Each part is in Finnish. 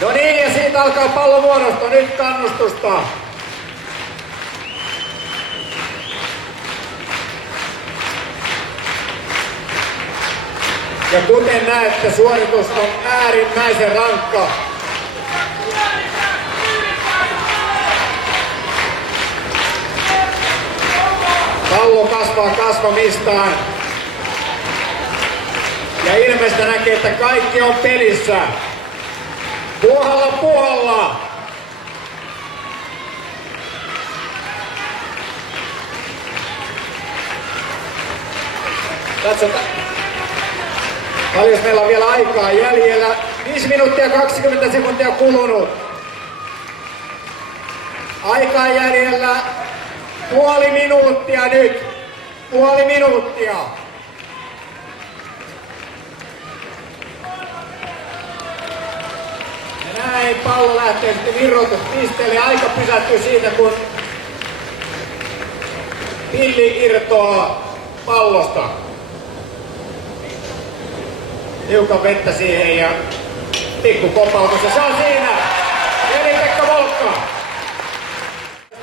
No niin, ja siitä alkaa pallovuorosto. Nyt kannustusta. Ja kuten näette, suoritus on äärimmäisen rankka. Pallo kasvaa kasvamistaan. Ja ilmeistä näkee, että kaikki on pelissä. Puohalla, puohalla! Katsotaan. Paljon meillä on vielä aikaa jäljellä. 5 minuuttia 20 sekuntia kulunut. Aikaa jäljellä. Puoli minuuttia nyt. Puoli minuuttia. Ja näin pallo lähtee sitten irrotuspisteelle. Aika pysähtyy siitä, kun pilli irtoaa pallosta. Hiukan vettä siihen ja pikku kopautus ja se on siinä! Veli-Pekka Volkka!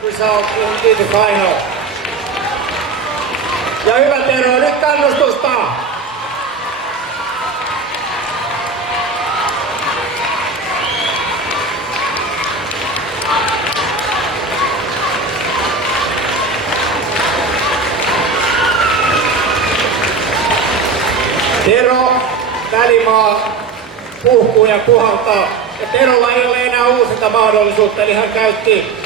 Result in the final. Ja hyvä Tero, nyt kannustusta! Tero välimaa puhkuu ja puhaltaa. Ja Terolla ei ole enää uusinta mahdollisuutta, eli hän käytti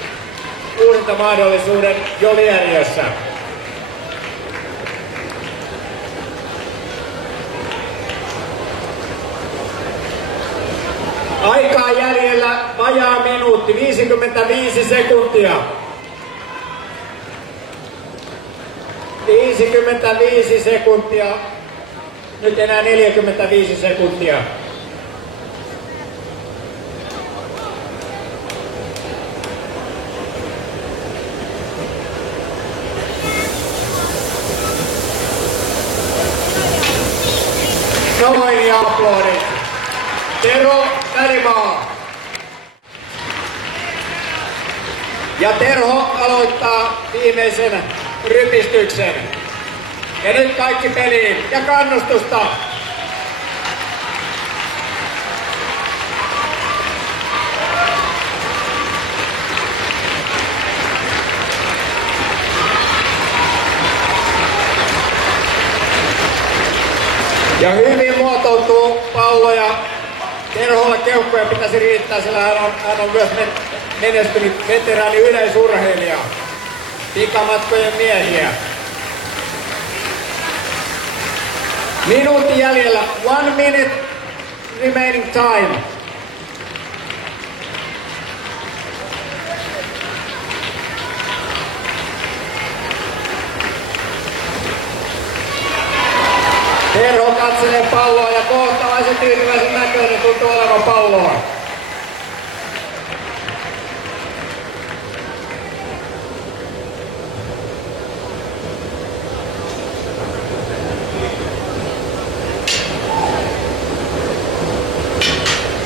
uusinta mahdollisuuden jo Lieriössä. Aikaa jäljellä vajaa minuutti, 55 sekuntia. 55 sekuntia. Nyt enää 45 sekuntia. Noin ja aplodit. Tero Välimaa. Ja Terho aloittaa viimeisen rypistyksen. Ja nyt kaikki peliin ja kannustusta. Ja hyvin muotoutuu palloja. Terholla keuhkoja pitäisi riittää, sillä hän on myös menestynyt veteraani yleisurheilija. Pikamatkojen miehiä. Minuutti jäljellä. 1 minute remaining time. Terho katselee palloa ja kohtalaisen tyytyväisen näköinen tuntuu olevan palloa.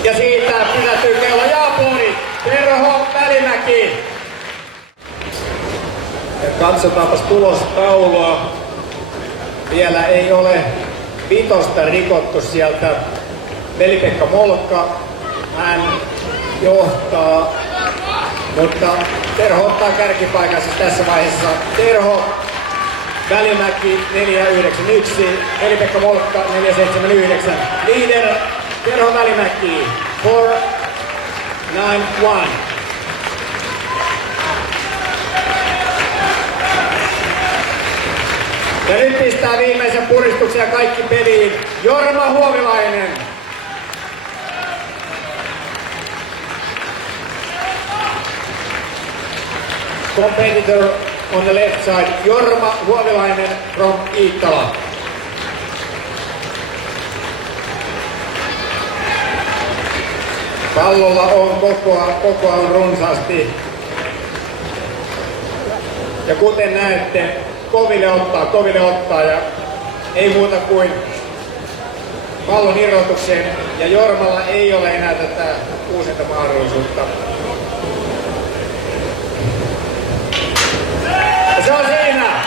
Ja siitä pysähtyy kello ja aplodit. Terho Välimäki. Ja katsotaanpas tulostaulua. Vielä ei ole vitosta rikottu sieltä. Veli-Pekka Molkka, hän johtaa, mutta Terho ottaa kärkipaikan siis tässä vaiheessa. Terho Välimäki 491, Veli-Pekka Molkka 479. Leader Terho Välimäki 491. Ja nyt pistää viimeisen puristuksen ja kaikki peliin Jorma Huovilainen. Competitor on the left side, Jorma Huovilainen from Iittala. Pallolla on koko ajan runsaasti. Ja kuten näette, koville ottaa ja ei muuta kuin pallon irrotukseen ja Jormalla ei ole enää tätä uusinta mahdollisuutta. Ja se on siinä!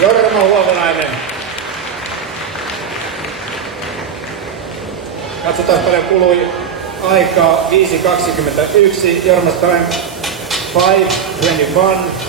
Jorma Huovelainen. Katsotaan paljon kului aikaa. 5.21. Jorma's time 5.21.